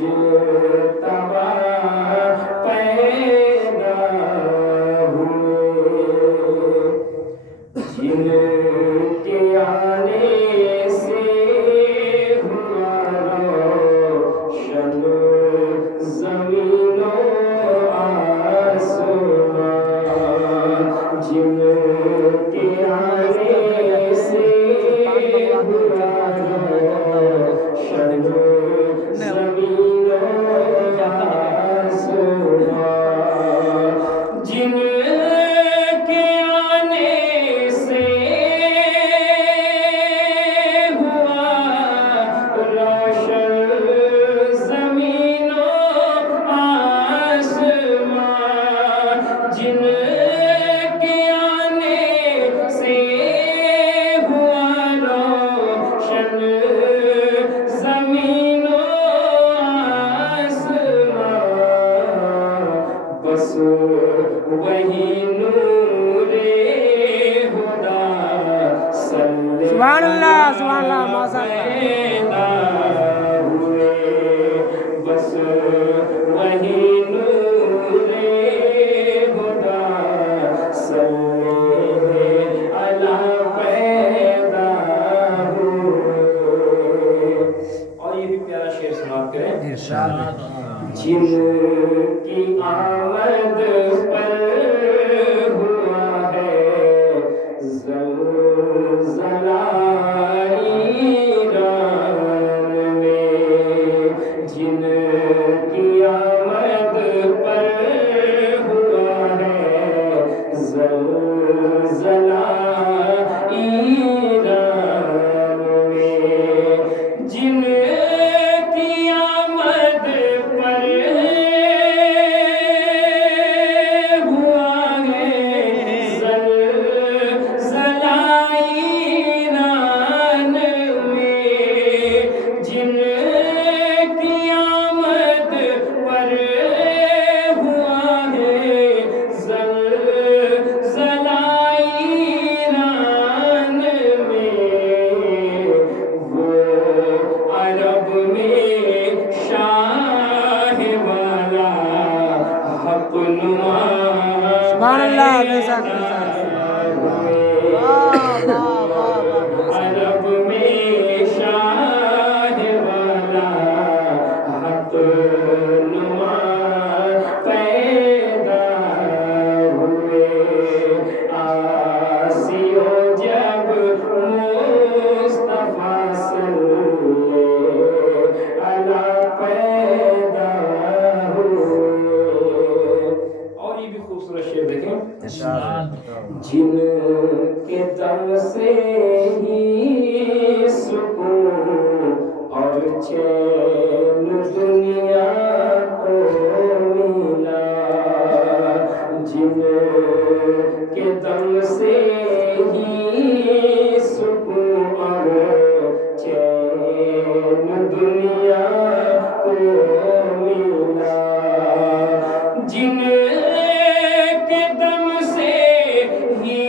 मुजतबा पैदा हुए, जिनके आने से हुआ रोशन ज़मीन व आसमान, जिनके आने से हुआ रोशन ज़मीन व आसमान, जिनके आने से हुआ रोशन ज़मीन व आसमान, जिनके आने से हुआ रोशन ज़मीन व आसमान, बस वही नूरे खुदा सुभान अल्लाह माशाअल्लाह। पैदा हुए, बस वही नूरे खुदा सल्ले अला पैदा हुए। और ये भी प्यारा शेर समाप्त करें। जिनकी आमद पर हुआ है ज़लज़ला ईरान में, जिनकी आमद पर हुआ है ज़लज़ला ईरान में, जिनकी आमद पर हुआ है ज़लज़ला ईरान में, जिनकी आमद पर हुआ है ज़लज़ला ईरान में, वो अरब में शाह वाला हक़ नुमा सुभान अल्लाह बेशक अरब में शाह वाला हक़ नुमा पैदा हुए, आसियो जब मुस्तफ़ा सल्ले अला पैदा हुए। और ये भी खूबसूरत शेर देखें। जिनके दम से ही सुकून और चैन दुनिया को मिला, जिनके दम से ही सुकून और चैन दुनिया को मिला, जिनके दम से ही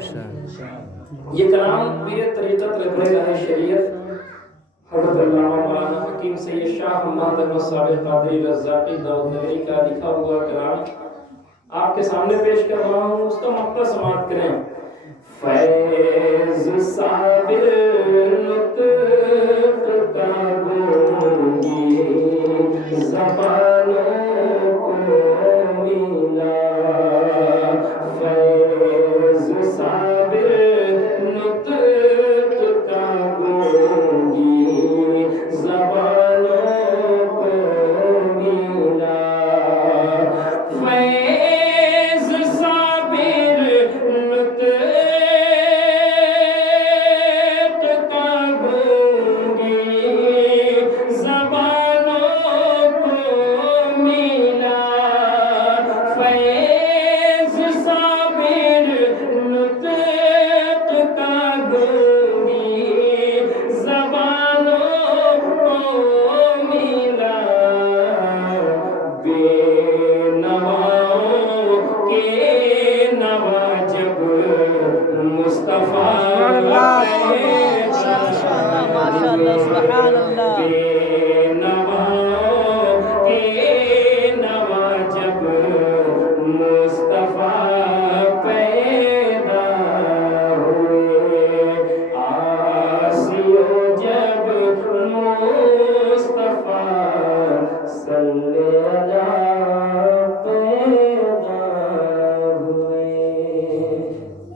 ये कलाम पीर तरीक़त रहबरे शरीयत हज़रत अल्लामा मौलाना हकीम सैयद शाह हम्माद अहमद साबिर कादरी रज़ाक़ी दाऊद नगरी का लिखा हुआ कलाम आपके सामने पेश कर रहा हूँ। उसका मक़सद समाअत करें। फैज़ साबिर नुत्क़ का गूंगी ज़बान